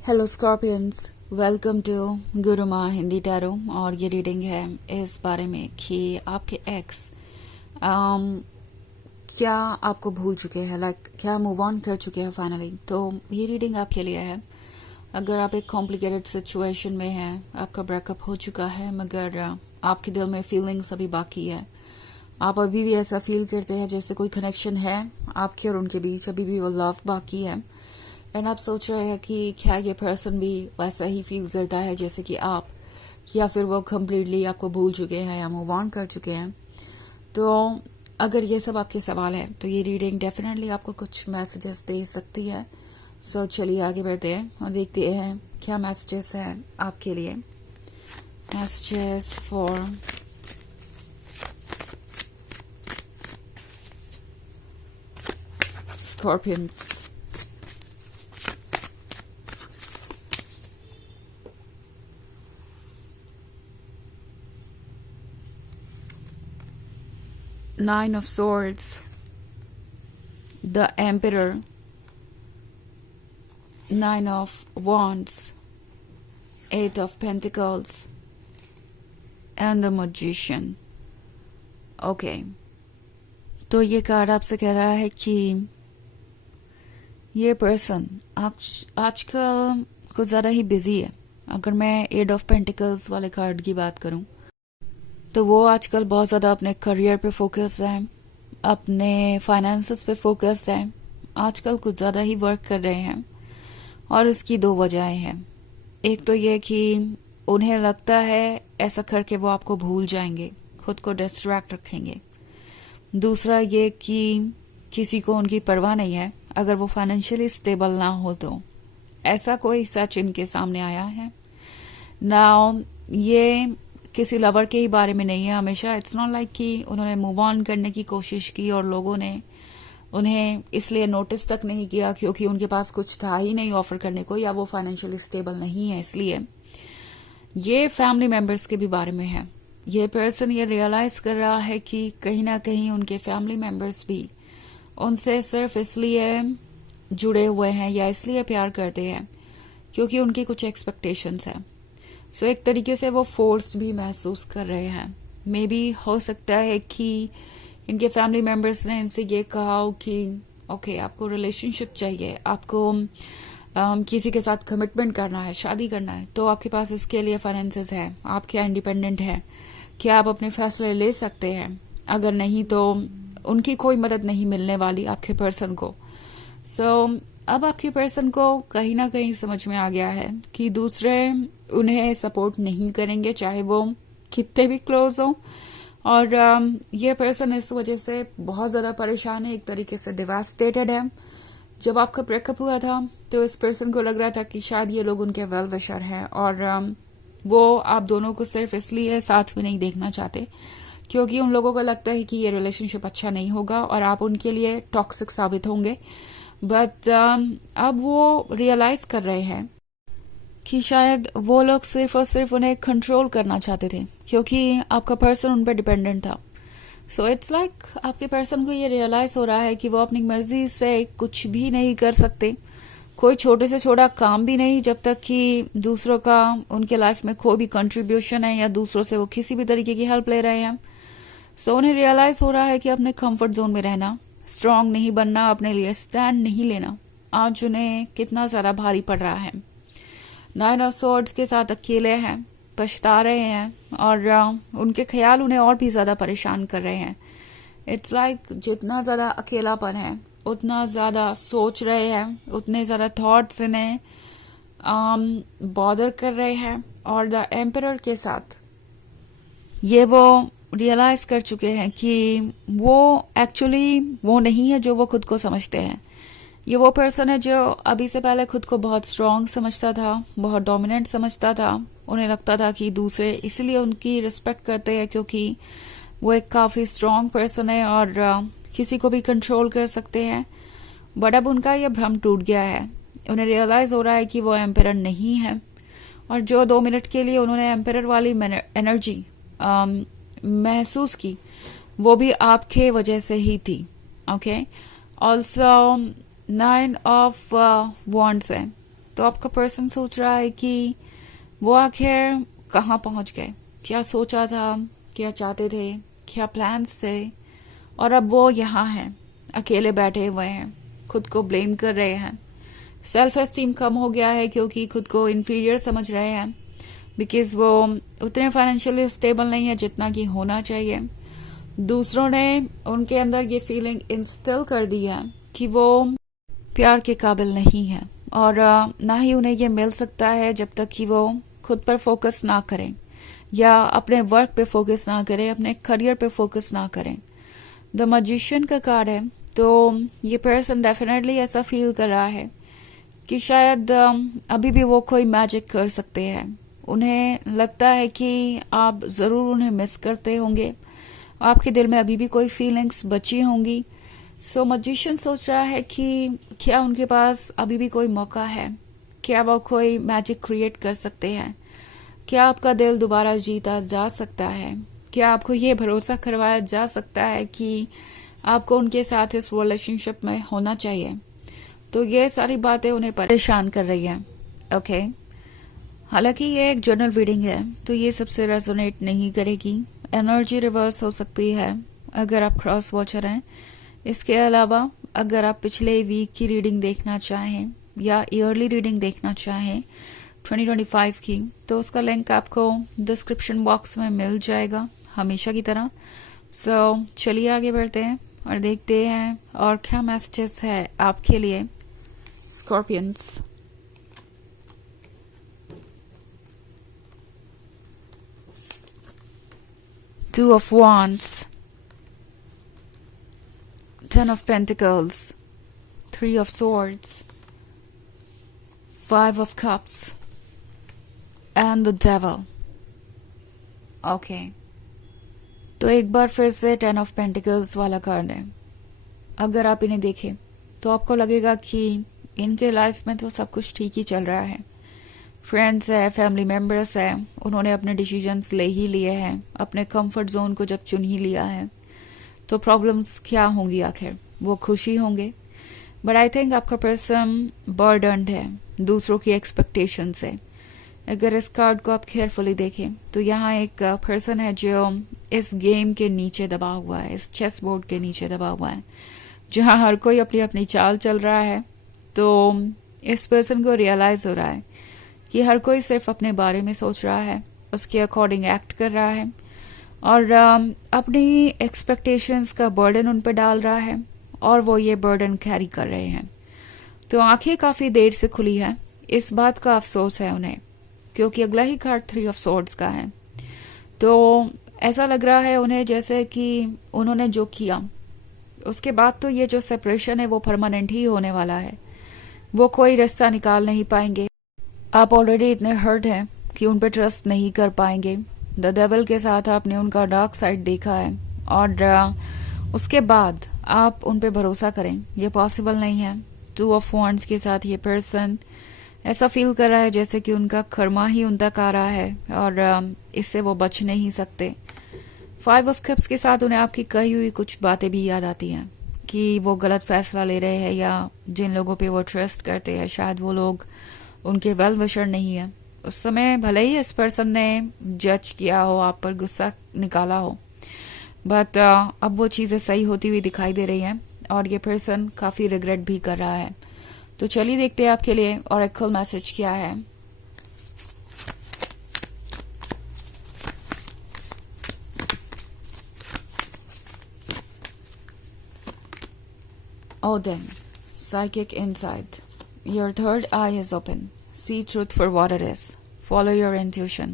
Hello Scorpions, welcome to Guruma Hindi tarot. और ये reading है इस बारे में कि आपके एक्स क्या आपको भूल चुके हैं, क्या मूव ऑन कर चुके हैं फाइनली। तो ये रीडिंग आपके लिए है। अगर आप एक कॉम्प्लिकेटेड सिचुएशन में हैं, आपका ब्रेकअप हो चुका है मगर आपके दिल में फीलिंग्स अभी बाकी है, आप अभी भी ऐसा फील करते हैं जैसे कोई कनेक्शन है आपके और उनके बीच, अभी भी वो लव बाकी है, एंड आप सोच रहे हैं कि क्या ये पर्सन भी वैसा ही फील करता है जैसे कि आप, या फिर वो कम्प्लीटली आपको भूल चुके हैं या मूव ऑन कर चुके हैं। तो अगर ये सब आपके सवाल हैं तो ये रीडिंग डेफिनेटली आपको कुछ मैसेजेस दे सकती है। सो चलिए आगे बढ़ते हैं और देखते हैं क्या मैसेजेस हैं आपके लिए। Messages for scorpions. Nine of Swords, the Emperor, Nine of Wands, Eight of Pentacles, and the Magician. Okay. तो ये कार्ड आपसे कह रहा है कि ये पर्सन आजकल कुछ ज़्यादा ही बिजी है। अगर मैं एट ऑफ पेंटिकल्स वाले कार्ड की बात करूं तो वो आजकल बहुत ज़्यादा अपने करियर पे फोकस है, अपने फाइनेंसेस पे फोकस है, आजकल कुछ ज़्यादा ही वर्क कर रहे हैं। और इसकी दो वजहें हैं। एक तो ये कि उन्हें लगता है ऐसा करके वो आपको भूल जाएंगे, खुद को डिस्ट्रैक्ट रखेंगे। दूसरा ये कि किसी को उनकी परवाह नहीं है अगर वो फाइनेंशियली स्टेबल ना हो तो। ऐसा कोई सच इनके सामने आया है ना। ये किसी लवर के ही बारे में नहीं है हमेशा। इट्स नॉट लाइक कि उन्होंने मूव ऑन करने की कोशिश की और लोगों ने उन्हें इसलिए नोटिस तक नहीं किया क्योंकि उनके पास कुछ था ही नहीं ऑफर करने को, या वो फाइनेंशियली स्टेबल नहीं है इसलिए। ये फैमिली मेंबर्स के भी बारे में है। ये पर्सन ये रियलाइज कर रहा है कि कहीं ना कहीं उनके फैमिली मेंबर्स भी उनसे सिर्फ इसलिए जुड़े हुए हैं या इसलिए प्यार करते हैं क्योंकि उनकी कुछ एक्सपेक्टेशंस है। सो एक तरीके से वो फोर्स भी महसूस कर रहे हैं। मे बी हो सकता है कि इनके फैमिली मेंबर्स ने इनसे ये कहा हो कि ओके आपको रिलेशनशिप चाहिए, आपको किसी के साथ कमिटमेंट करना है, शादी करना है, तो आपके पास इसके लिए फाइनेंसेस है, आप क्या इंडिपेंडेंट है, क्या आप अपने फैसले ले सकते हैं। अगर नहीं तो उनकी कोई मदद नहीं मिलने वाली आपके पर्सन को। सो अब आपके पर्सन को कहीं ना कहीं समझ में आ गया है कि दूसरे उन्हें सपोर्ट नहीं करेंगे चाहे वो कितने भी क्लोज हो। और ये पर्सन इस वजह से बहुत ज़्यादा परेशान है, एक तरीके से डिवास्टेटेड है। जब आपका ब्रेकअप हुआ था तो इस पर्सन को लग रहा था कि शायद ये लोग उनके वेल विशर हैं और वो आप दोनों को सिर्फ इसलिए साथ में नहीं देखना चाहते क्योंकि उन लोगों को लगता है कि ये रिलेशनशिप अच्छा नहीं होगा और आप उनके लिए टॉक्सिक साबित होंगे। बट अब वो रियलाइज कर रहे हैं कि शायद वो लोग सिर्फ और सिर्फ उन्हें कंट्रोल करना चाहते थे क्योंकि आपका पर्सन उन पर डिपेंडेंट था। सो इट्स लाइक आपके पर्सन को ये रियलाइज हो रहा है कि वो अपनी मर्जी से कुछ भी नहीं कर सकते, कोई छोटे से छोटा काम भी नहीं जब तक कि दूसरों का उनके लाइफ में कोई भी कंट्रीब्यूशन है या दूसरों से वो किसी भी तरीके की हेल्प ले रहे हैं। सो उन्हें रियलाइज हो रहा है कि अपने कंफर्ट जोन में रहना, स्ट्रांग नहीं बनना, अपने लिए स्टैंड नहीं लेना आज उन्हें कितना ज्यादा भारी पड़ रहा है। नाइन ऑफ स्वॉर्ड्स के साथ अकेले हैं, पछता रहे हैं और उनके ख्याल उन्हें और भी ज्यादा परेशान कर रहे हैं। इट्स लाइक जितना ज्यादा अकेलापन है उतना ज्यादा सोच रहे हैं, उतने ज्यादा थॉट्स इन्हें बॉदर कर रहे हैं। और द एम्परर के साथ ये वो रियलाइज कर चुके हैं कि वो एक्चुअली वो नहीं है जो वो खुद को समझते हैं। ये वो पर्सन है जो अभी से पहले खुद को बहुत स्ट्रांग समझता था, बहुत डोमिनेंट समझता था। उन्हें लगता था कि दूसरे इसलिए उनकी रिस्पेक्ट करते हैं क्योंकि वो एक काफी स्ट्रांग पर्सन है और किसी को भी कंट्रोल कर सकते हैं। बट अब उनका यह भ्रम टूट गया है। उन्हें रियलाइज हो रहा है कि वो एम्परर नहीं है और जो 2 मिनट के लिए उन्होंने एम्परर वाली एनर्जी महसूस की वो भी आपके वजह से ही थी। ओके, ऑल्सो 9 ऑफ वॉन्ड्स है, तो आपका पर्सन सोच रहा है कि वो आखिर कहाँ पहुंच गए, क्या सोचा था, क्या चाहते थे, क्या प्लान्स थे, और अब वो यहाँ हैं, अकेले बैठे हुए हैं, खुद को ब्लेम कर रहे हैं, सेल्फ एस्टीम कम हो गया है क्योंकि खुद को इन्फीरियर समझ रहे हैं, बिकॉज वो उतने फाइनेंशियली स्टेबल नहीं है जितना कि होना चाहिए। दूसरों ने उनके अंदर ये फीलिंग इंस्टिल कर दी है कि वो प्यार के काबिल नहीं है, और ना ही उन्हें ये मिल सकता है जब तक कि वो खुद पर फोकस ना करें या अपने वर्क पे फोकस ना करें, अपने करियर पे फोकस ना करें। द मैजिशियन का कार्ड है, तो ये पर्सन डेफिनेटली ऐसा फील कर रहा है कि शायद अभी भी वो कोई मैजिक कर सकते हैं। उन्हें लगता है कि आप ज़रूर उन्हें मिस करते होंगे, आपके दिल में अभी भी कोई फीलिंग्स बची होंगी। सो मैजिशियन सोच रहा है कि क्या उनके पास अभी भी कोई मौका है, क्या वो कोई मैजिक क्रिएट कर सकते हैं, क्या आपका दिल दोबारा जीता जा सकता है, क्या आपको ये भरोसा करवाया जा सकता है कि आपको उनके साथ इस रिलेशनशिप में होना चाहिए। तो ये सारी बातें उन्हें परेशान कर रही हैं। ओके, हालांकि ये एक जनरल रीडिंग है तो ये सबसे रेजोनेट नहीं करेगी, एनर्जी रिवर्स हो सकती है अगर आप क्रॉस वॉचर हैं। इसके अलावा अगर आप पिछले वीक की रीडिंग देखना चाहें या ईयरली रीडिंग देखना चाहें 2025 की, तो उसका लिंक आपको डिस्क्रिप्शन बॉक्स में मिल जाएगा हमेशा की तरह। सो चलिए आगे बढ़ते हैं और देखते हैं और क्या मैसेजेस है आपके लिए Scorpions. Two of Wands, Ten of Pentacles, Three of Swords, Five of Cups, and the Devil. Okay. तो एक बार फिर से टेन ऑफ पेंटिकल्स वाला कार्ड है। अगर आप इन्हें देखें तो आपको लगेगा कि इनके लाइफ में तो सब कुछ ठीक ही चल रहा है, फ्रेंड्स है, फैमिली मेंबर्स है, उन्होंने अपने डिसीजंस ले ही लिए हैं, अपने कंफर्ट जोन को जब चुन ही लिया है तो प्रॉब्लम्स क्या होंगी, आखिर वो खुशी होंगे। बट आई थिंक आपका पर्सन बर्डन्ड है दूसरों की एक्सपेक्टेशन से। अगर इस कार्ड को आप केयरफुली देखें तो यहाँ एक पर्सन है जो इस गेम के नीचे दबा हुआ है, इस चेस बोर्ड के नीचे दबा हुआ है, जहाँ हर कोई अपनी अपनी चाल चल रहा है। तो इस पर्सन को रियलाइज हो रहा है कि हर कोई सिर्फ अपने बारे में सोच रहा है, उसके अकॉर्डिंग एक्ट कर रहा है और अपनी एक्सपेक्टेशंस का बर्डन उन पर डाल रहा है और वो ये बर्डन कैरी कर रहे हैं। तो आंखें काफ़ी देर से खुली हैं, इस बात का अफसोस है उन्हें, क्योंकि अगला ही कार्ड थ्री ऑफ सोर्ड्स का है। तो ऐसा लग रहा है उन्हें जैसे कि उन्होंने जो किया उसके बाद तो ये जो सेपरेशन है वो परमानेंट ही होने वाला है, वो कोई रास्ता निकाल नहीं पाएंगे। आप ऑलरेडी इतने हर्ट हैं कि उन पर ट्रस्ट नहीं कर पाएंगे। द डेविल के साथ आपने उनका डार्क साइड देखा है और उसके बाद आप उन पर भरोसा करें, ये पॉसिबल नहीं है। टू ऑफ वॉन्ड्स के साथ ये पर्सन ऐसा फील कर रहा है जैसे कि उनका कर्मा ही उन तक आ रहा है और इससे वो बच नहीं सकते। फाइव ऑफ कप्स के साथ उन्हें आपकी कही हुई कुछ बातें भी याद आती हैं कि वो गलत फैसला ले रहे हैं या जिन लोगों पे वो ट्रस्ट करते हैं शायद वो लोग उनके वेल विशर नहीं है। उस समय भले ही इस पर्सन ने जज किया हो, आप पर गुस्सा निकाला हो, बट अब वो चीज़ें सही होती हुई दिखाई दे रही हैं और ये पर्सन काफ़ी रिग्रेट भी कर रहा है। तो चलिए देखते हैं आपके लिए ऑरेकल मैसेज क्या है। Odin, psychic insight. Your third eye is open. See truth for what it is. Follow your intuition.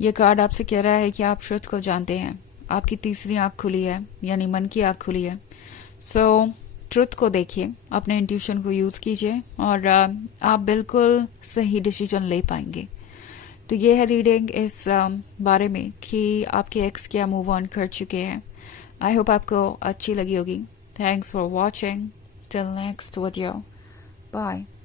ये कार्ड आपसे कह रहा है कि आप ट्रुथ को जानते हैं, आपकी तीसरी आंख खुली है, यानी मन की आंख खुली है। सो ट्रुथ को देखिए, अपने इंट्यूशन को यूज कीजिए और आप बिल्कुल सही डिसीजन ले पाएंगे। तो ये है रीडिंग इस बारे में कि आपके एक्स क्या मूव ऑन कर चुके हैं। आई होप आपको अच्छी लगी होगी। Thanks for watching. Till next video. Bye.